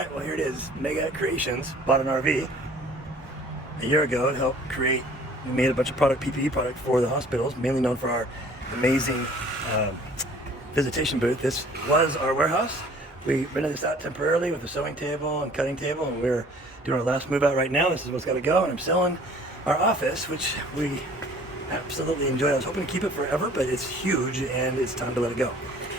Alright, well here it is. Mega Creations bought an RV a year ago to help create. We made a bunch of PPE product for the hospitals, mainly known for our amazing visitation booth. This was our warehouse. We rented this out temporarily with a sewing table and cutting table, and we're doing our last move out right now. This is what's got to go, and I'm selling our office, which we absolutely enjoy. I was hoping to keep it forever, but it's huge and it's time to let it go.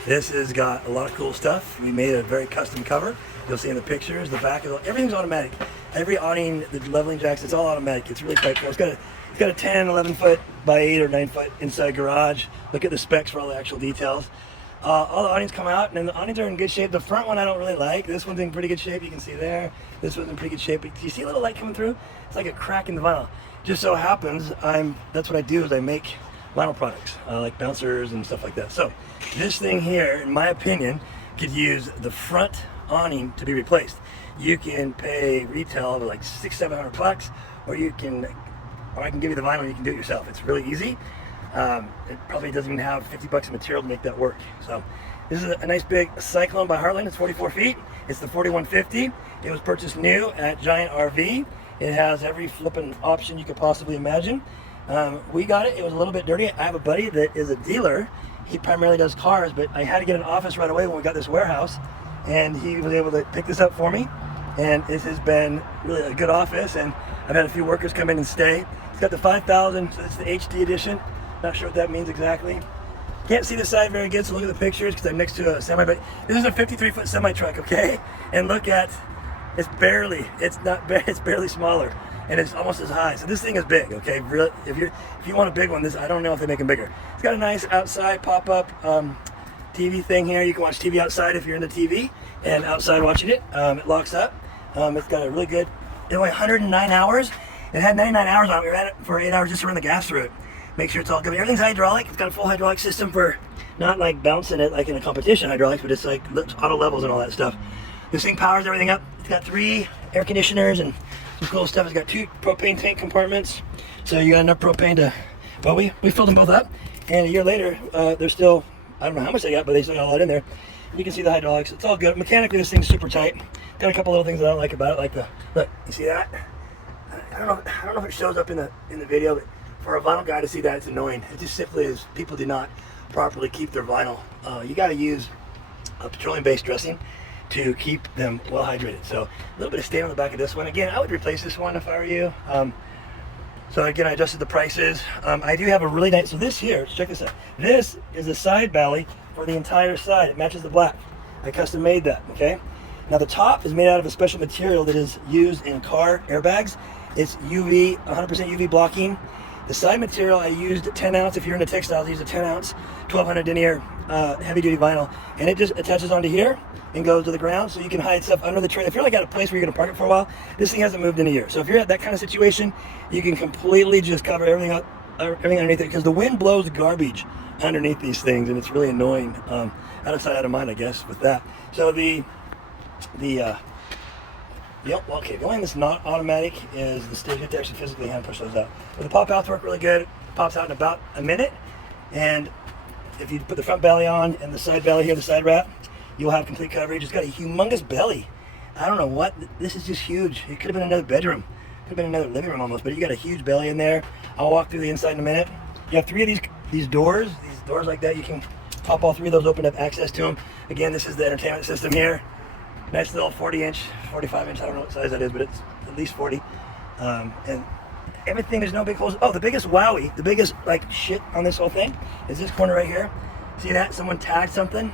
This has got a lot of cool stuff. We made a very custom cover. You'll see in the pictures, the back, everything's automatic. Every awning, the leveling jacks, it's all automatic. It's really quite cool. It's got a 10, 11 foot by 8 or 9 foot inside garage. Look at the specs for all the actual details. All the awnings come out, and the awnings are in good shape. The front one I don't really like. This one's in pretty good shape. You can see there. This one's in pretty good shape. But do you see a little light coming through? It's like a crack in the vinyl. Just so happens, that's what I do, is I make vinyl products, like bouncers and stuff like that. So this thing here, in my opinion, could use the front awning to be replaced. You can pay retail of like $600-700, or I can give you the vinyl and you can do it yourself. It's really easy. It probably doesn't even have $50 of material to make that work. So this is a nice big Cyclone by Heartland. It's 44 feet. It's the 4150. It was purchased new at Giant RV. It has every flipping option you could possibly imagine. We got it. It was a little bit dirty. I have a buddy that is a dealer. He primarily does cars, but I had to get an office right away when we got this warehouse, and he was able to pick this up for me. And this has been really a good office, and I've had a few workers come in and stay. It's got the 5000, so it's the HD edition. Not sure what that means exactly. Can't see the side very good, so look at the pictures because I'm next to a semi, but this is a 53-foot semi truck, okay? And look at, it's barely smaller, and it's almost as high. So this thing is big, okay? Really, if you want a big one, I don't know if they make them bigger. It's got a nice outside pop-up TV thing here. You can watch TV outside if you're into TV, and outside watching it. It locks up. It's got a really good, it only 109 hours. It had 99 hours on it. We ran it for 8 hours just to run the gas through it. Make sure it's all good. Everything's hydraulic. It's got a full hydraulic system for not like bouncing it like in a competition hydraulics, but it's like auto levels and all that stuff. This thing powers everything up. It's got 3 air conditioners and some cool stuff. It's got 2 propane tank compartments, so you got enough propane to, well, we filled them both up, and a year later, they're still, I don't know how much they got, but they still got a lot in there. You can see the hydraulics. It's all good. Mechanically, this thing's super tight. Got a couple little things that I don't like about it, like look, you see that? I don't know if it shows up in the video, but for a vinyl guy to see that, it's annoying. It just simply is, people do not properly keep their vinyl. You got to use a petroleum-based dressing to keep them well hydrated. So a little bit of stain on the back of this one. Again, I would replace this one if I were you. So again, I adjusted the prices. I do have a really nice, so this here, check this out. This is a side valley for the entire side. It matches the black. I custom made that, okay? Now the top is made out of a special material that is used in car airbags. It's UV, 100% UV blocking. The side material I used 10 ounce, if you're into textiles, I used a 10 ounce, 1200 denier heavy duty vinyl. And it just attaches onto here and goes to the ground, so you can hide stuff under the trailer. If you're like at a place where you're gonna park it for a while, this thing hasn't moved in a year. So if you're at that kind of situation, you can completely just cover everything up, everything underneath it, because the wind blows garbage underneath these things, and it's really annoying. Out of sight, out of mind, I guess, with that. So the only thing that's not automatic is the stick. You have to actually physically hand push those out. But the pop outs work really good. It pops out in about a minute, and if you put the front belly on and the side belly here, the side wrap, you'll have complete coverage. It's got a humongous belly. I don't know what, this is just huge. It could have been another bedroom. Could have been another living room almost, but you got a huge belly in there. I'll walk through the inside in a minute. You have 3 of these doors like that. You can pop all 3 of those open, have access to them. Again, this is the entertainment system here. Nice little 40-inch, 45-inch, I don't know what size that is, but it's at least 40. And everything, there's no big holes. Oh, the biggest wowie, the biggest like shit on this whole thing is this corner right here. See that? Someone tagged something.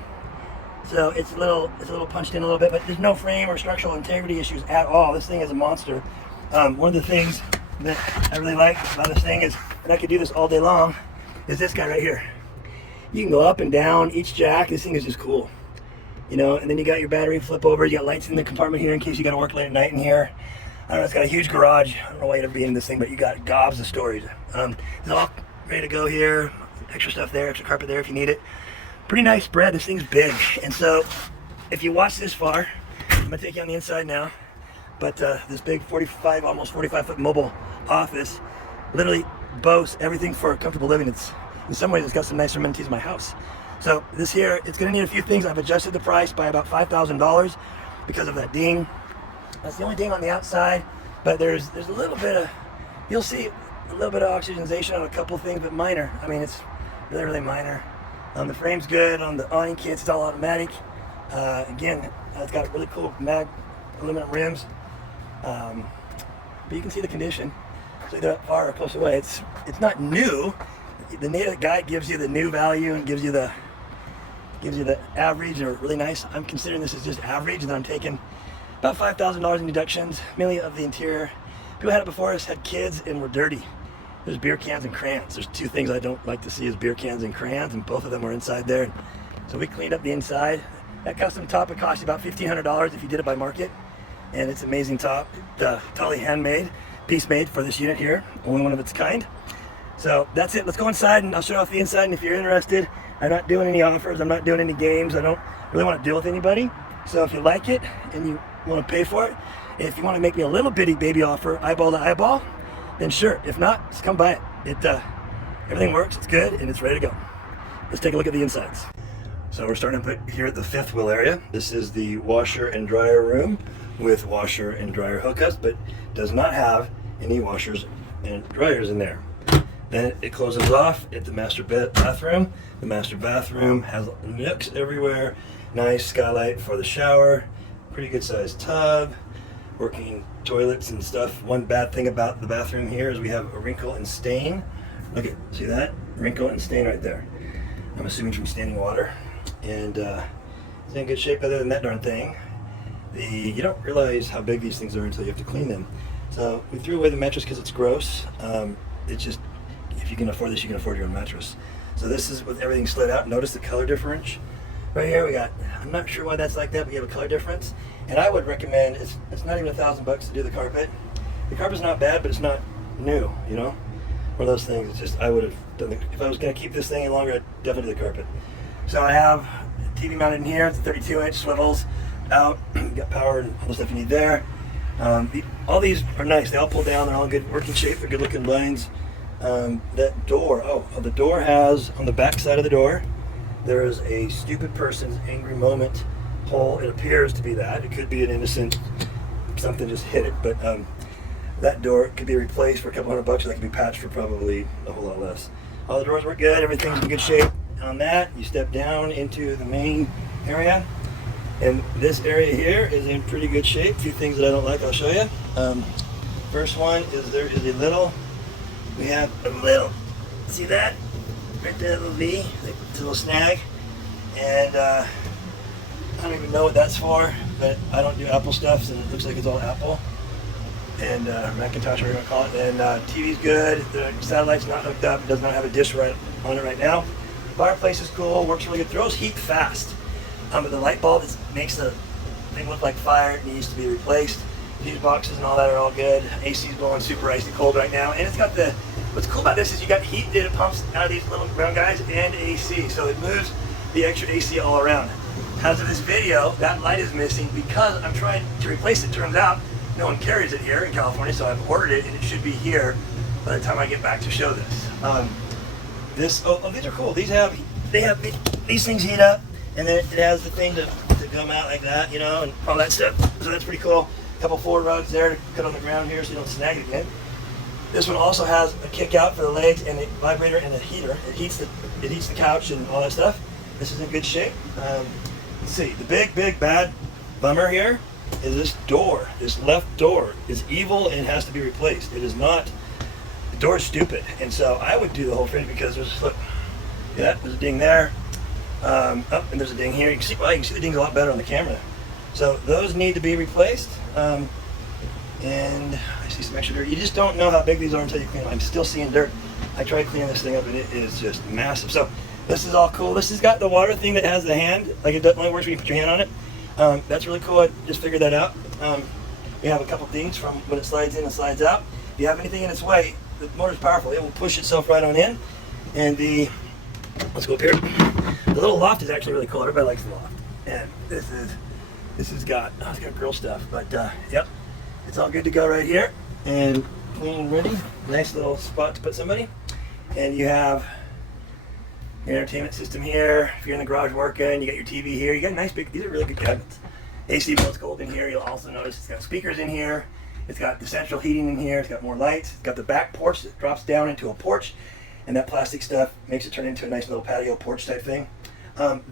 So it's a little punched in a little bit, but there's no frame or structural integrity issues at all. This thing is a monster. One of the things that I really like about this thing is, and I could do this all day long, is this guy right here. You can go up and down each jack. This thing is just cool. You know, and then you got your battery flip over. You got lights in the compartment here in case you got to work late at night in here. I don't know, it's got a huge garage. I don't know why you'd ever be in this thing, but you got gobs of storage. It's all ready to go here. Extra stuff there, extra carpet there if you need it. Pretty nice spread. This thing's big. And so, if you watch this far, I'm gonna take you on the inside now. But this big 45, almost 45-foot mobile office literally boasts everything for comfortable living. It's, in some ways, it's got some nicer amenities in my house. So this here, it's gonna need a few things. I've adjusted the price by about $5,000. because of that ding. That's the only ding on the outside, but there's a little bit of, you'll see a little bit of oxygenation on a couple things, but minor. I mean, it's really minor. The frame's good on the awning kits. It's all automatic. Again, it's got really cool mag aluminum rims. But you can see the condition. So either up far or close away. It's not new. The native guide gives you the new value and gives you the average, or really nice. I'm considering this as just average, and I'm taking about $5,000 in deductions, mainly of the interior. People had it before us, had kids, and were dirty. There's beer cans and crayons. There's two things I don't like to see, is beer cans and crayons, and both of them were inside there. So we cleaned up the inside. That custom top would cost you about $1,500 if you did it by market. And it's an amazing top. Totally handmade, piece made for this unit here, only one of its kind. So that's it. Let's go inside and I'll show you off the inside. And if you're interested, I'm not doing any offers. I'm not doing any games. I don't really want to deal with anybody. So if you like it and you want to pay for it, if you want to make me a little bitty baby offer, eyeball to eyeball, then sure. If not, just come buy it. Everything works. It's good and it's ready to go. Let's take a look at the insides. So we're starting to put here at the fifth wheel area. This is the washer and dryer room with washer and dryer hookups, but does not have any washers and dryers in there. Then it closes off at the master bathroom. The master bathroom has nooks everywhere. Nice skylight for the shower. Pretty good sized tub. Working toilets and stuff. One bad thing about the bathroom here is we have a wrinkle and stain. Look at, see that? Wrinkle and stain right there. I'm assuming from standing water. And it's in good shape other than that darn thing. You don't realize how big these things are until you have to clean them. So we threw away the mattress because it's gross. It's just, if you can afford this, you can afford your own mattress. So this is with everything slid out. Notice the color difference. Right here we got, I'm not sure why that's like that, but you have a color difference. And I would recommend, it's not even $1,000 to do the carpet. The carpet's not bad, but it's not new, you know? One of those things, it's just, I would have done if I was gonna keep this thing any longer, I'd definitely do the carpet. So I have TV mounted in here, it's 32-inch swivels out, got power and all the stuff you need there. All these are nice, they all pull down, they're all in good working shape, they're good looking blinds. That door, the door has, on the back side of the door, there is a stupid person's angry moment hole. It appears to be that. It could be an innocent, something just hit it, but that door could be replaced for a couple $100. That could be patched for probably a whole lot less. All the doors work good, everything's in good shape. On that, you step down into the main area, and this area here is in pretty good shape. A few things that I don't like, I'll show you. First one is there is we have a little, see that? Right there, little V, it's a little snag. And I don't even know what that's for, but I don't do Apple stuff, and it looks like it's all Apple. And Macintosh, whatever you want to call it. And TV's good, the satellite's not hooked up, it does not have a dish right on it right now. Fireplace is cool, works really good, throws heat fast. But the light bulb makes the thing look like fire, it needs to be replaced. Fuse boxes and all that are all good. AC's blowing super icy cold right now. And it's got what's cool about this is you got heat that it pumps out of these little brown guys and AC. So it moves the extra AC all around. As of this video, that light is missing because I'm trying to replace it. Turns out no one carries it here in California, so I've ordered it and it should be here by the time I get back to show this. These are cool. These things heat up, and then it has the thing to come out like that, you know, and all that stuff. So that's pretty cool. A couple floor rugs there to put on the ground here so you don't snag it again. This one also has a kick out for the legs and a vibrator and a heater. It heats the couch and all that stuff. This is in good shape. Let's see, the big bad bummer here is this door. This left door is evil and has to be replaced. It is not, the door is stupid. And so I would do the whole thing because look, yeah, there's a ding there. And there's a ding here. You can see the ding's a lot better on the camera. So those need to be replaced. And I see some extra dirt. You just don't know how big these are until you clean them. I'm still seeing dirt. I tried cleaning this thing up and it is just massive. So this is all cool. This has got the water thing that has the hand, like it only works when you put your hand on it. That's really cool. I just figured that out. We have a couple dings from when it slides in and slides out. If you have anything in its way, the motor's powerful. It will push itself right on in. And let's go up here. The little loft is actually really cool. Everybody likes the loft. And this has got, it's got grill stuff, but yep. It's all good to go right here, and clean and ready. Nice little spot to put somebody. And you have your entertainment system here. If you're in the garage working, you got your TV here. You got nice big, these are really good cabinets. AC board's cold in here. You'll also notice it's got speakers in here. It's got the central heating in here. It's got more lights. It's got the back porch that drops down into a porch, and that plastic stuff makes it turn into a nice little patio porch type thing.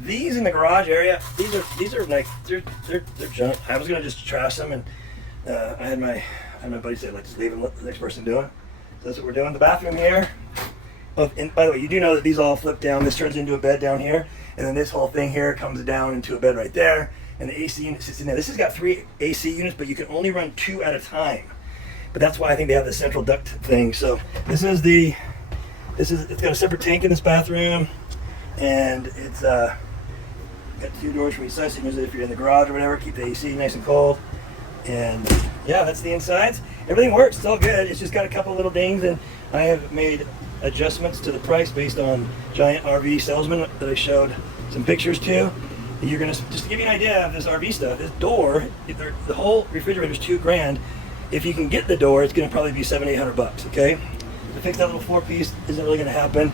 These in the garage area, these are like they're junk. I was gonna just trash them, and I had my buddy say, like, just leave them, let the next person do it. So that's what we're doing. The bathroom here. Oh, and by the way, you do know that these all flip down. This turns into a bed down here, and then this whole thing here comes down into a bed right there. And the AC unit sits in there. This has got 3 AC units, but you can only run 2 at a time. But that's why I think they have the central duct thing. So it's got a separate tank in this bathroom. And it's got 2 doors from each side, so you can use it if you're in the garage or whatever, keep the AC nice and cold. And yeah, that's the insides. Everything works, it's all good. It's just got a couple little dings, and I have made adjustments to the price based on Giant RV Salesman that I showed some pictures to. You're gonna, just to give you an idea of this RV stuff, this door, the whole refrigerator is $2,000. If you can get the door, it's gonna probably be $700-800, okay? To fix that little 4-piece isn't really gonna happen.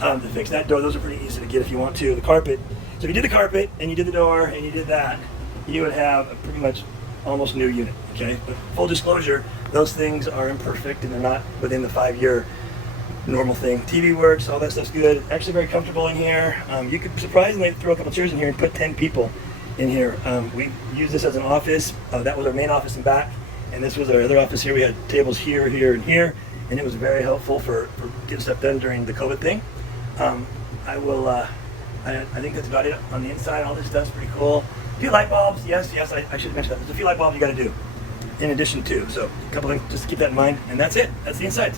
To fix that door, those are pretty easy to get if you want to. The carpet, so if you did the carpet and you did the door and you did that, you would have a pretty much almost new unit, okay? But full disclosure, those things are imperfect and they're not within the 5-year normal thing. TV works, all that stuff's good. Actually very comfortable in here. You could surprisingly throw a couple chairs in here and put 10 people in here. We use this as an office. That was our main office in back, and this was our other office here. We had tables here, here, and here, and it was very helpful for getting stuff done during the COVID thing. I think that's about it on the inside. All this stuff's pretty cool. A few light bulbs, yes, I should mention that. There's a few light bulbs you got to do in addition to. So a couple things, just keep that in mind, and that's it. That's the inside.